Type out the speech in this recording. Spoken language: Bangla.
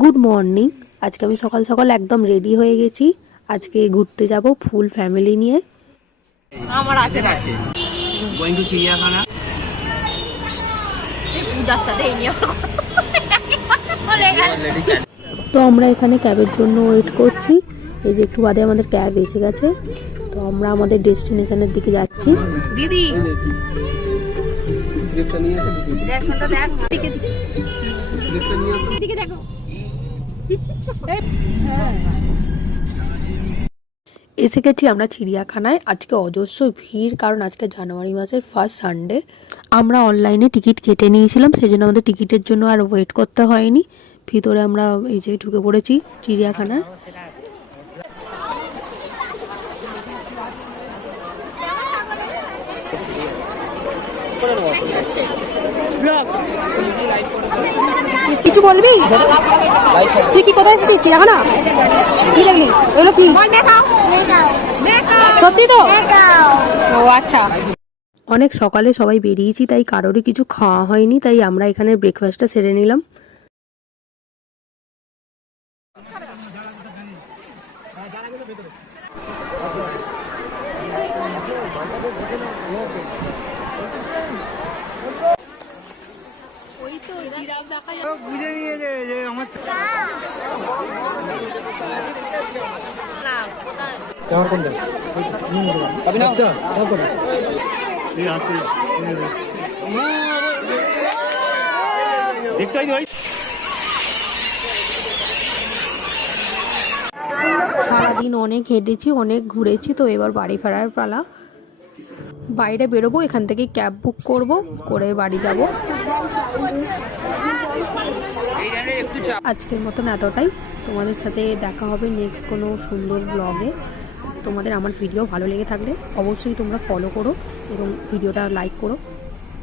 Good morning. আজকে আমি সকাল সকাল একদম রেডি হয়ে গেছি। আজকে ঘুরতে যাব ফুল ফ্যামিলি নিয়ে। আমার আছে গোইং টু চিড়িয়াখানা। পূজার সাথে তো আমরা এখানে ক্যাবের জন্য ওয়েট করছি। এই যে একটু বাদে আমাদের ক্যাব এসে গেছে। তো আমরা আমাদের ডেস্টিনেশনের দিকে যাচ্ছি। দিদি এসে গেছি আমরা চিড়িয়াখানায়। আজকে অজস্র ভিড়, কারণ আজকে জানুয়ারি মাসের ফার্স্ট সানডে। আমরা অনলাইনে টিকিট কেটে নিয়েছিলাম, সেজন্য আমাদের টিকিটের জন্য আর ওয়েট করতে হয়নি। ভিতরে আমরা এই যে ঢুকে পড়েছি চিড়িয়াখানার। কিছু বলবি? তুই কি কোথায় এসেছিস? চিড়িয়াখানা? কি দেখলি? এগুলো কি? সত্যি তো? ও আচ্ছা। অনেক সকালে সবাই বেরিয়েছি, তাই কারোরই কিছু খাওয়া হয়নি, তাই আমরা এখানে ব্রেকফাস্টটা সেরে নিলাম। বুঝে নিয়েছে যে আমার সারাদিন অনেক হেঁটেছি, অনেক ঘুরেছি, তো এবার বাড়ি ফেরার পালা। বাইরে বেরোবো, এখান থেকে ক্যাব বুক করব, করে বাড়ি যাব। আজকের মতন এতটাই। তোমাদের সাথে দেখা হবে নেক্সট কোনো সুন্দর ব্লগে। তোমাদের আমার ভিডিও ভালো লেগে থাকলে অবশ্যই তোমরা ফলো করো এবং ভিডিওটা লাইক করো।